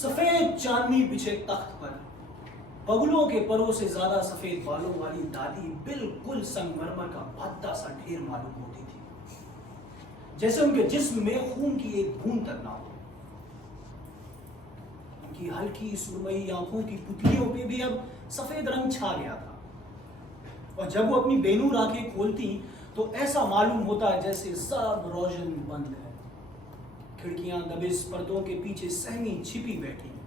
सफेद चांदनी बिछे तख्त पर बगुलों के परों से ज्यादा सफेद बालों वाली दादी बिल्कुल संगमरमर का भद्दा सा ढेर मालूम होती थी, जैसे उनके जिस्म में खून की एक बूंद तक ना हो। उनकी हल्की सुरमई आंखों की पुतलियों पे भी अब सफेद रंग छा गया था, और जब वो अपनी बेनूर आंखें खोलती तो ऐसा मालूम होता जैसे सब रोशन बंद है, खिड़कियां दबिस पर्दों के पीछे सहमी छिपी बैठी हैं,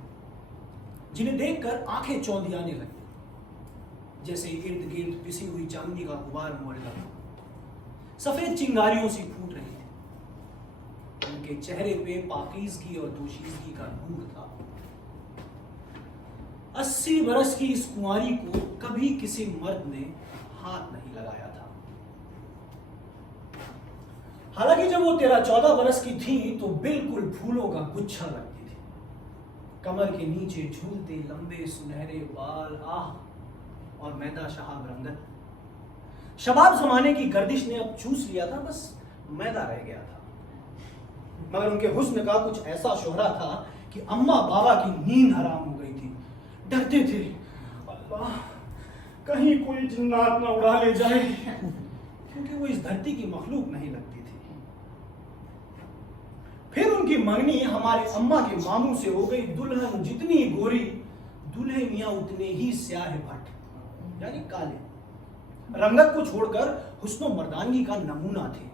जिन्हें देखकर आंखें चौंधियाने लगती, जैसे इर्द गिर्द पिसी हुई चांदनी का गुबार मोहल्ला सफेद चिंगारियों से फूट रही थी। उनके चेहरे पे पाकीज़गी और दोशीज़गी का नूर था। 80 बरस की इस कुंवारी को कभी किसी मर्द ने हाथ नहीं लगाया था। हालांकि जब वो 13-14 बरस की थी तो बिल्कुल फूलों का गुच्छा लगती थी। कमर के नीचे झूलते लंबे सुनहरे बाल, आह, और मैदा शहाब रंगत। शबाब जमाने की गर्दिश ने अब चूस लिया था, बस मैदा रह गया था। मगर उनके हुस्न का कुछ ऐसा शोहरा था कि अम्मा बाबा की नींद हराम हो गई थी। डरते थे, अल्लाह कहीं कोई जिन्नात ना उड़ा ले जाए, क्योंकि वो इस धरती की मखलूक नहीं लगती थी। फिर उनकी मंगनी हमारे अम्मा के मामू से हो गई। दुल्हन जितनी गोरी, दूल्हे मियां उतने ही स्याह भट्ट, यानी काले। रंगत को छोड़कर हुस्नो मर्दानगी का नमूना थे।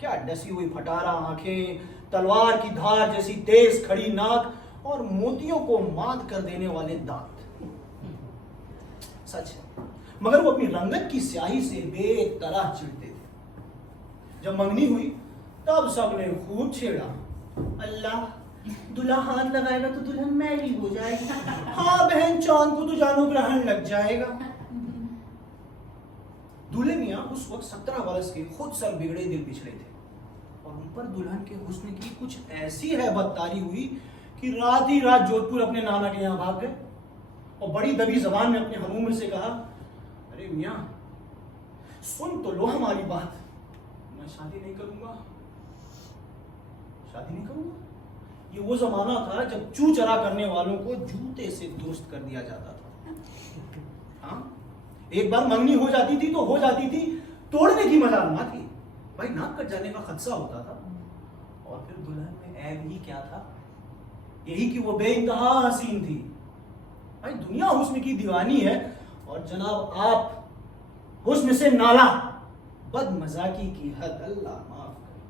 क्या डसी हुई फटारा आंखें, तलवार की धार जैसी तेज खड़ी नाक और मोतियों को मात कर देने वाले दांत। सच है, मगर वो अपनी रंगत की स्याही से बेतरह चिढ़ते थे। जब मंगनी हुई तब सबने खूब छेड़ा, अल्लाह दूल्हा हाथ लगाएगा तो दुल्हन मैली हो जाएगी। हाँ बहन, चांद को तो जानो ग्रहण लग जाएगा। दूल्हे मियां उस वक्त 17 बरस के, खुद सर बिगड़े दिल पिछड़े थे, और उन पर दुल्हन के हुस्न की कुछ ऐसी हैबत तारी हुई कि रात ही रात जोधपुर अपने नाना के यहाँ भाग गए और बड़ी दबी जबान में अपने हमूम से कहा, अरे मियां सुन तो लो हमारी बात, मैं शादी नहीं करूंगा, शादी नहीं करूंगा। ये वो जमाना था जब चू चरा करने वालों को जूते से दुरुस्त कर दिया जाता था। हाँ, एक बार मंगनी हो जाती थी तो हो जाती थी, तोड़ने की मजाल ना थी भाई, नाक कट जाने का खदशा होता था। और फिर दुल्हन में ऐब ही क्या था, यही कि वो बेइंतहा हसीन थी। भाई दुनिया हुस्न की दीवानी है, और जनाब आप हुस्न से नाला, बदमजाकी की हद, अल्लाह माफ करे।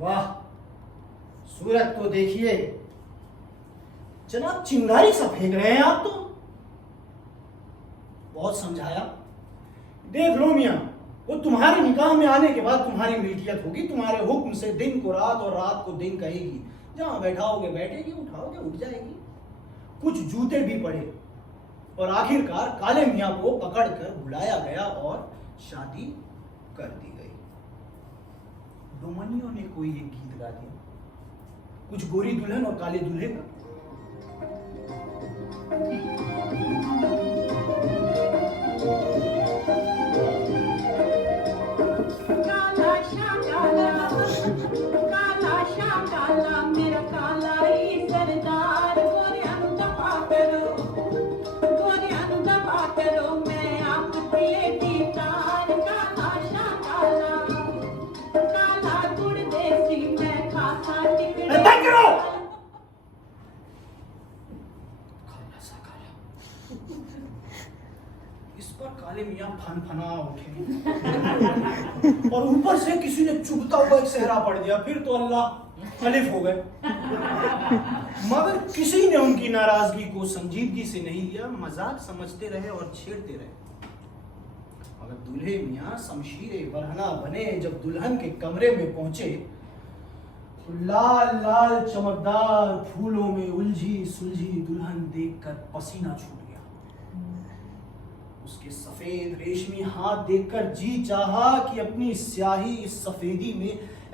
वाह, सूरत तो देखिए जनाब, चिंगारी सा फेंक रहे हैं आप तो। बहुत समझाया, देख लो मियां, वो तुम्हारे निकाह में आने के बाद तुम्हारी मिल्कियत होगी, तुम्हारे हुक्म से दिन को रात और रात को दिन कहेगी, जहां बैठाओगे बैठेगी, उठाओगे उठ जाएगी। कुछ जूते भी पड़े, और आखिरकार काले मियां को पकड़कर बुलाया गया और शादी कर दी गई। डोमनियों ने कोई एक गीत गा दिया, कुछ गोरी दुल्हन और काले दूल्हे का। इस पर काले मियां फन-फना उठे और ऊपर से किसी ने चुभता हुआ एक सहरा पड़ दिया। फिर तो अल्लाह अलिफ हो गए। मगर किसी ने उनकी नाराजगी को संजीदगी से नहीं लिया, मजाक समझते रहे और छेड़ते रहे। मगर दूल्हे मियां शमशीरे बरहना बने जब दुल्हन के कमरे में पहुंचे तो लाल लाल चमकदार फूलों में उलझी सुलझी दुल्हन देखकर पसीना छूट गया। उसके सफेद रेशमी हाथ देखकर जी चाहा कि अपनी स्याही इस सफेदी में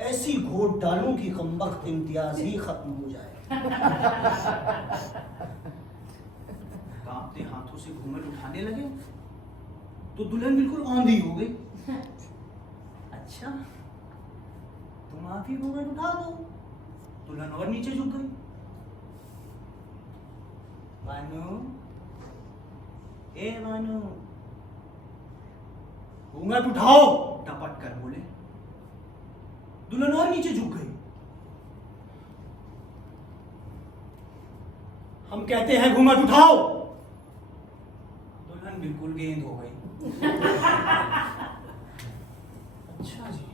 ऐसी घोट डालूं कि कमबख्त इम्तियाज ही खत्म हो जाए। कांपते हाथों से घूंघट उठाने लगे तो दुल्हन बिल्कुल औंधी हो गई। अच्छा तुम आप ही घूंघट उठा दो। दुल्हन और नीचे झुक गई। बानू, ए बानू, घूंघट उठाओ, टपट कर बोले। दुल्हन और नीचे झुक गई। हम कहते हैं घूंघट उठाओ। दुल्हन बिल्कुल गेंद हो गई। अच्छा जी,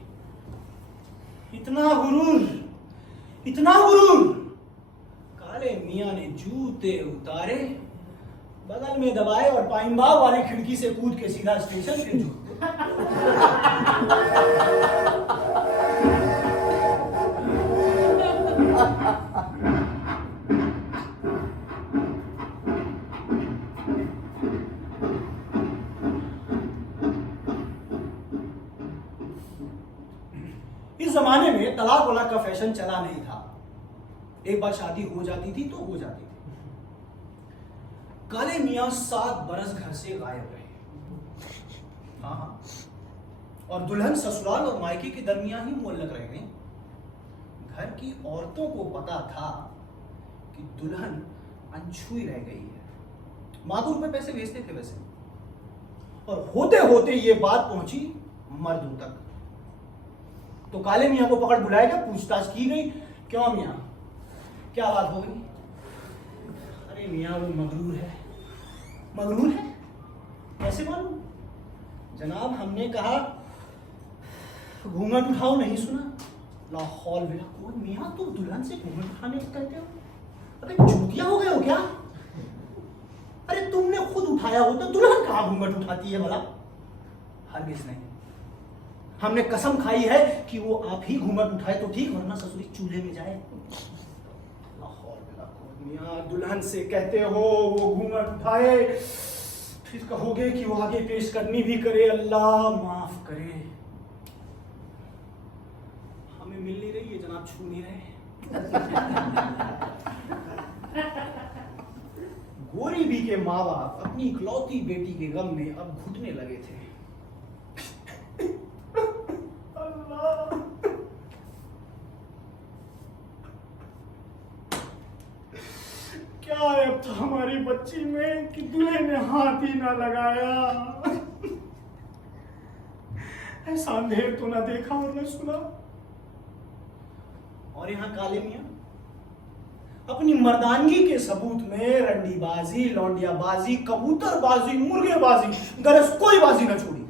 इतना गुरूर, इतना गुरूर। काले मियां ने जूते उतारे, बगल में दबाए और पाइनबाग वाली खिड़की से कूद के सीधा स्टेशन पे झुक। इस जमाने में तलाक वलाक का फैशन चला नहीं था। एक बार शादी हो जाती थी तो हो जाती थी। काले मियां 7 बरस घर से गायब रहे। हाँ, और दुल्हन ससुराल और मायके के दरमियान ही मुअल्लक रह गई। घर की औरतों को पता था कि दुल्हन अनछुई रह गई है। मातूर पे पैसे भेजते थे वैसे, और होते होते ये बात पहुंची मर्दों तक। तो काले मियां को पकड़ बुलाया गया, पूछताछ की गई। क्यों मियां, क्या बात हो गई? अरे मियां वो मगरूर है। मगरूर है? कैसे मालूम? जनाब हमने कहा घूंघट उठाओ, नहीं सुना? लाहौल बिला कुव्वत। मियां तुम दुल्हन से घूंघट उठाने को कहते हो? अरे चूतिया हो गए हो क्या? अरे तुमने खुद उठाया हो तो दुल्हन कहाँ घूंघट उठाती है भला? हरगिज़ नहीं। हमने कसम खाई है कि वो आप ही घूंघट उठाए तो ठीक, वरना ससुरी चूल्हे में जाए। मियां दुल्हन से कहते हो वो घूंघट उठाए, फिर कहोगे कि वो आगे पेश करनी भी करे। अल्लाह माफ करे। हमें मिल नहीं रही है जनाब, छू नहीं रहे। गोरी बी के माँ बाप अपनी इकलौती बेटी के गम में अब घुटने लगे थे। क्या अब तो हमारी बच्ची में कि दूल्हे ने हाथ ही ना लगाया। ऐसा अंधेर तो ना देखा और ना सुना। और यहाँ काले मियां अपनी मर्दानगी के सबूत में रंडीबाजी, लौंडियाबाजी, कबूतरबाजी, मुर्गेबाजी, गरज कोई बाजी ना छोड़ी।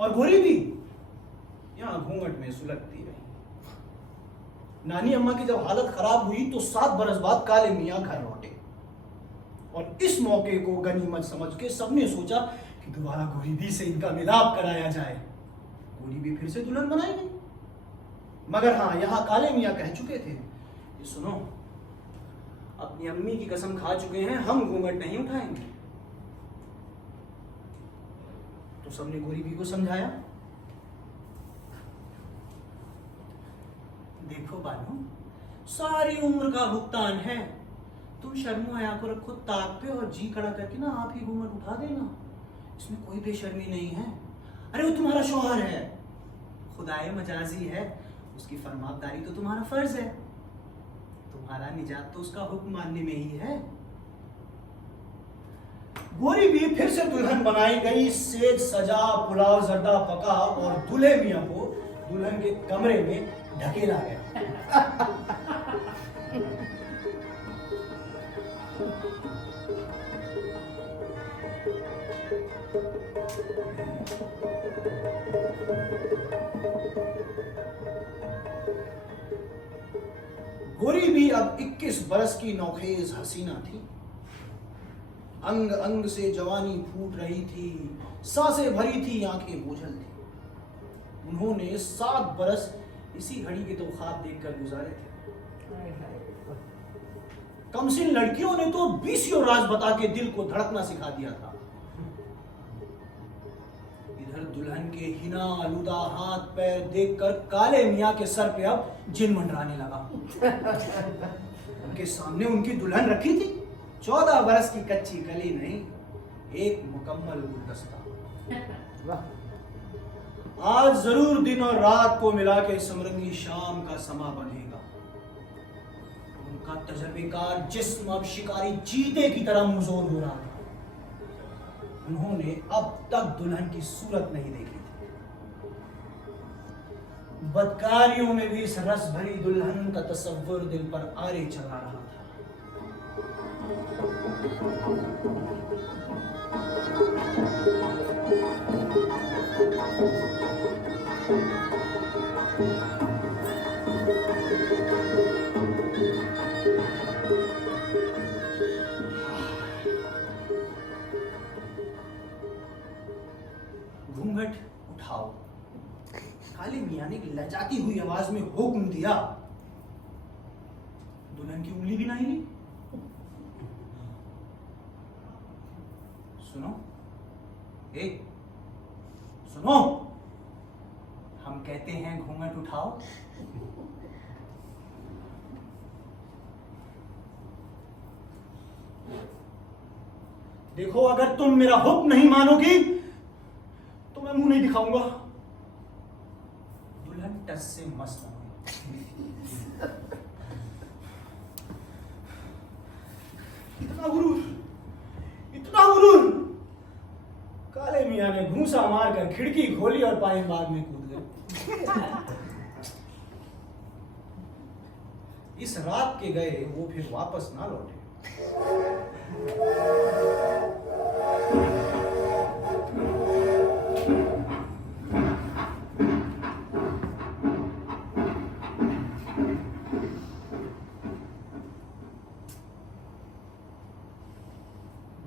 और गोरी भी यहाँ घूंघट में सुलगती रही। नानी अम्मा की जब हालत खराब हुई तो 7 बरस बाद काले मियां घर लौटे, और इस मौके को गनीमत समझ के सबने सोचा कि दोबारा गोरीबी से इनका मिलाप कराया जाए। गोरीबी फिर से दुल्हन बनाई गई। मगर हाँ, यहाँ काले मियां कह चुके थे कि सुनो, अपनी अम्मी की कसम खा चुके हैं, हम घूंघट नहीं उठाएंगे। तो सबने गोरीबी को समझाया, देखो बानू, सारी उम्र का भुगतान है। तुम शर्मो हया को रखो ताक पे और जी खड़ा करके ना आप ही घूंघट उठा देना। इसमें कोई बेशर्मी नहीं है। अरे वो तुम्हारा शौहर है, खुदाए मजाजी है, उसकी फरमाबदारी तो तुम्हारा फर्ज है। तुम्हारा निजात तो उसका हुक्म मानने में ही है। गोरी भी फिर से दुल्हन बनाई गई। सेज सजा, पुलाव जर्दा पका और दूल्हे मियां को दुल्हन के कमरे में ढकेला गया। गोरी भी अब 21 बरस की नौखेज हसीना थी। अंग अंग से जवानी फूट रही थी, सांसें भरी थी, आंखें बोझल थी। उन्होंने 7 बरस इसी घड़ी के तो ख्वाब देखकर गुजारे थे। कमसिन लड़कियों ने तो 20 राज बता के दिल को धड़कना सिखा दिया था। इधर दुल्हन के हिना आलूदा हाथ पैर देखकर काले मियां के सर पे अब जिन मंडराने लगा। उनके सामने उनकी दुल्हन रखी थी, 14 बरस की कच्ची कली नहीं, एक मुकम्मल गुलदस्ता। आज जरूर दिन और रात को मिला के समरंगी शाम का समा बनेगा। उनका तजर्बेकार जिस्म अब शिकारी चीते की तरह मुंहजोर हो रहा था। उन्होंने अब तक दुल्हन की सूरत नहीं देखी थी। बदकारियों में भी इस रस भरी दुल्हन का तस्वुर दिल पर आरे चला रहा था। घूंघट उठाओ। काले मियां ने लजाती हुई आवाज में हुक्म दिया। दुल्हन की उंगली भी ना हिली। सुनो, सुनो, हम कहते हैं घूंघट उठाओ। देखो, अगर तुम मेरा हुक्म नहीं मानोगी तो मैं मुंह नहीं दिखाऊंगा। दुल्हन टस से मस्त हो गई। इतना गुरूर, इतना गुरूर। काले मियां ने घूंसा मारकर खिड़की खोली और पाइन बाग में कूद गए। इस रात के गए वो फिर वापस ना लौटे।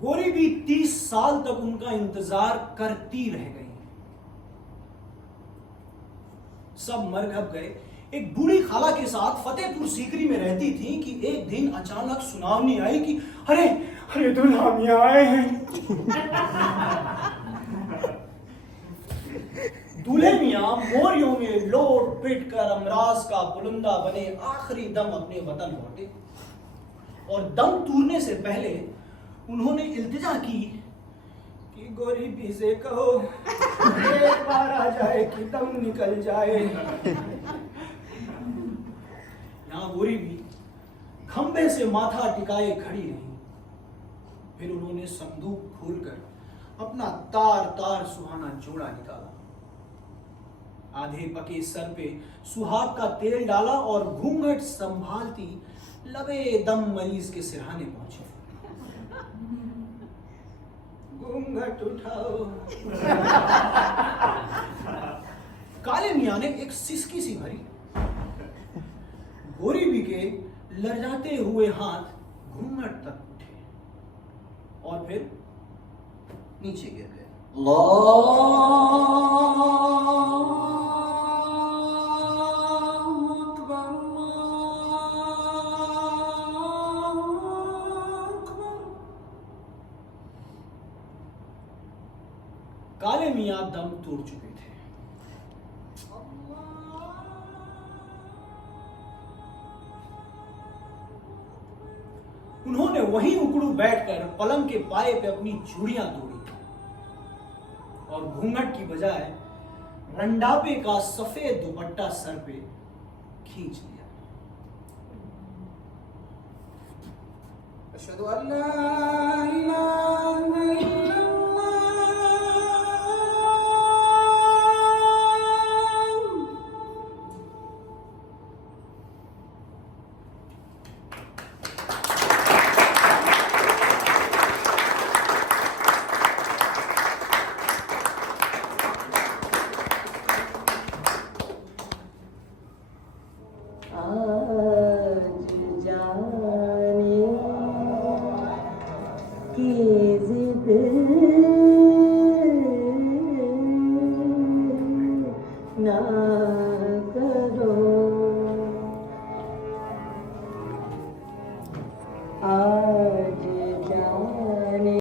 गोरी भी 30 साल तक उनका इंतजार करती रह गई। सब मरघब गए। एक बूढ़ी खाला के साथ फतेहपुर सीकरी में रहती थी कि एक दिन अचानक सुनावनी आई कि अरे अरे दूल्हा मियां आए हैं। दूल्हे मियां मोरियों में लोट पिट कर अमराज का बुलंदा बने आखिरी दम अपने वतन लौटे और दम तूरने से पहले उन्होंने इल्तिजा की कि गोरी भी से कहो एक बार आ जाए कि दम निकल जाए। यहाँ गोरी भी खंबे से माथा टिकाए खड़ी रही। फिर उन्होंने संदूक खोलकर अपना तार तार सुहाना जोड़ा निकाला। आधे पके सर पे सुहाग का तेल डाला और घूंघट संभालती लबे दम मरीज के सिरहाने पहुंचे। घूंघट उठाओ। काले मियां ने एक सिसकी सी भरी। गोरी भी के लरजाते हुए हाथ घूंघट तक उठे और फिर नीचे गिर गए। काले मियां दम तोड़ चुके थे। उन्होंने वहीं उकड़ू बैठकर पलंग के पाए पे अपनी चूड़ियां तोड़ी और घूंघट की बजाय रंडापे का सफेद दुपट्टा सर पे खींच लिया। अशहदु अल्ला